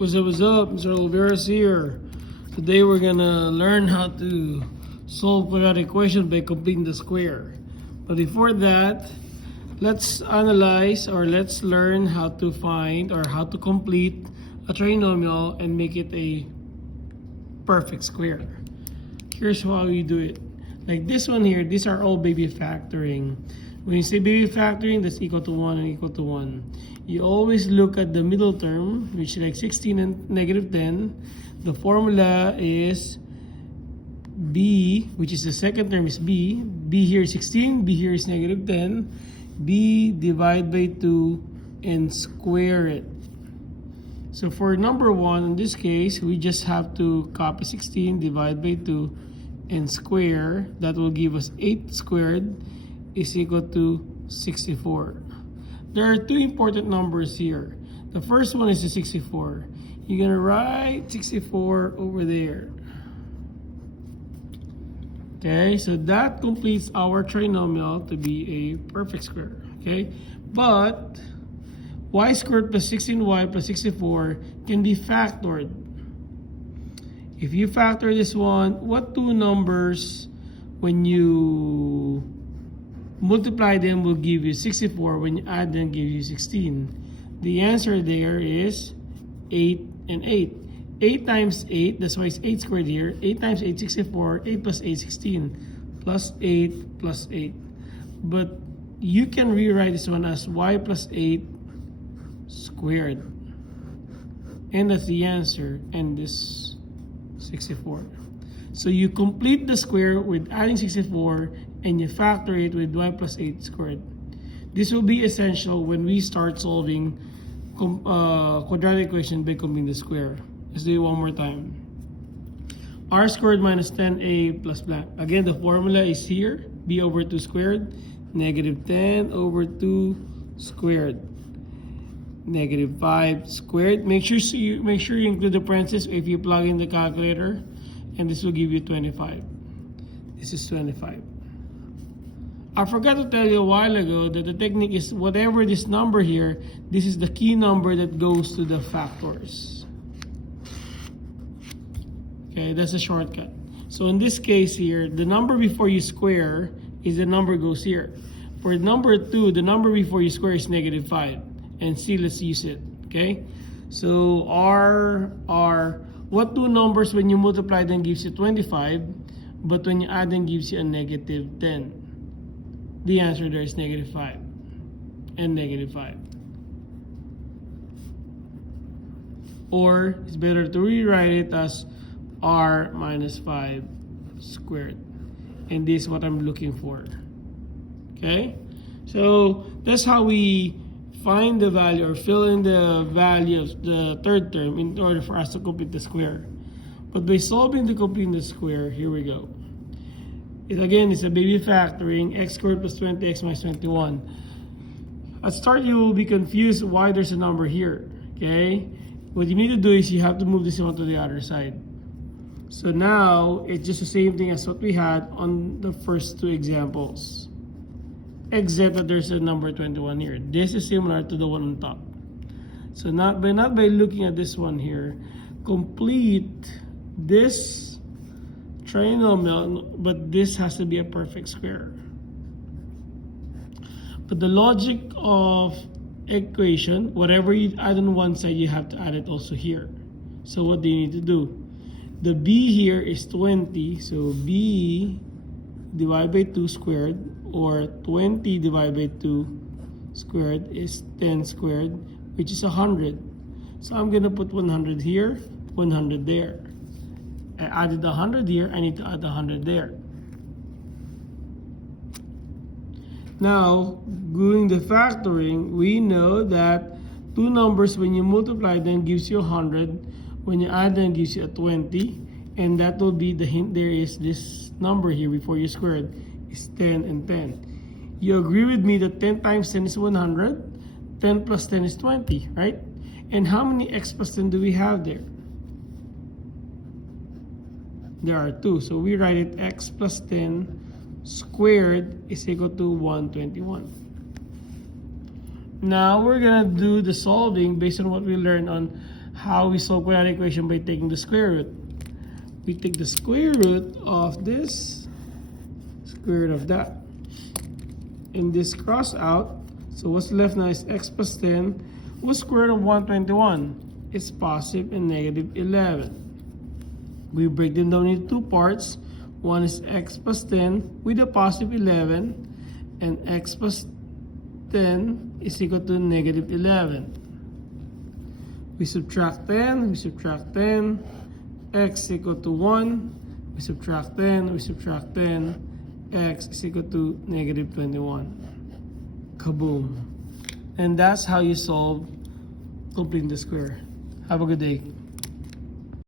What's up? Mr. Oliveras here. Today we're gonna learn how to solve quadratic equation by completing the square. But before that, let's analyze or let's learn how to find or how to complete a trinomial and make it a perfect square. Here's how you do it. Like this one here, these are all baby factoring. When you say baby factoring, that's equal to 1 and equal to 1. You always look at the middle term, which is like 16 and negative 10. The formula is b, which is the second term is b. b here is 16, b here is negative 10. b divide by 2 and square it. So for number 1, in this case, we just have to copy 16, divide by 2, and square. That will give us 8 squared is equal to 64. There are two important numbers here. The first one is the 64. You're going to write 64 over there. Okay, so that completes our trinomial to be a perfect square. Okay, but y squared plus 16y plus 64 can be factored. If you factor this one, what two numbers when you multiply them will give you 64, when you add them give you 16? The answer there is 8 and 8. 8 times 8, that's why it's 8 squared here. 8 times 8, 64. 8 plus 8, 16. Plus 8 plus 8. But you can rewrite this one as y plus 8 squared. And that's the answer, and this 64. So you complete the square with adding 64 and you factor it with y plus 8 squared. This will be essential when we start solving quadratic equation by completing the square. Let's do it one more time. R squared minus 10a plus blank. Again, the formula is here. b over 2 squared. Negative 10 over 2 squared. Negative 5 squared. Make sure you include the parentheses if you plug in the calculator, and this will give you 25. This is 25. I forgot to tell you a while ago that the technique is whatever this number here, this is the key number that goes to the factors. Okay, that's a shortcut. So in this case here, the number before you square is the number goes here. For number 2, the number before you square is negative 5. And see, let's use it. Okay, so R, what two numbers when you multiply them gives you 25, but when you add them gives you a negative 10? The answer there is negative 5 and negative 5. Or it's better to rewrite it as R minus 5 squared. And this is what I'm looking for. Okay, so that's how we find the value or fill in the value of the third term in order for us to complete the square. But by solving to complete the square, here we go. It again is a baby factoring, x squared plus 20x minus 21. At start, you will be confused why there's a number here. Okay, what you need to do is you have to move this one to the other side. So now it's just the same thing as what we had on the first two examples, except that there's a number 21 here. This is similar to the one on top. So not by looking at this one here, complete this trinomial, but this has to be a perfect square. But the logic of equation, whatever you add on one side, you have to add it also here. So what do you need to do? The b here is 20, so b divided by 2 squared, or 20 divided by 2 squared is 10 squared, which is 100. So I'm going to put 100 here, 100 there. I added 100 here, I need to add 100 there. Now, doing the factoring, we know that two numbers, when you multiply them, gives you 100. When you add them, gives you a 20. And that will be the hint there is this number here before you square it is 10 and 10. You agree with me that 10 times 10 is 100. 10 plus 10 is 20, right? And how many x plus 10 do we have there? There are 2. So we write it x plus 10 squared is equal to 121. Now we're gonna do the solving based on what we learned on How we solve quadratic equation? By taking the square root. We take the square root of this, square root of that. And this cross out. So what's left now is x plus 10. What's square root of 121? It's positive and negative 11. We break them down into two parts. One is x plus 10 with a positive 11, and x plus 10 is equal to negative 11. We subtract 10, we subtract 10, x equal to 1, we subtract 10, we subtract 10, x is equal to negative 21. Kaboom. And that's how you solve completing the square. Have a good day.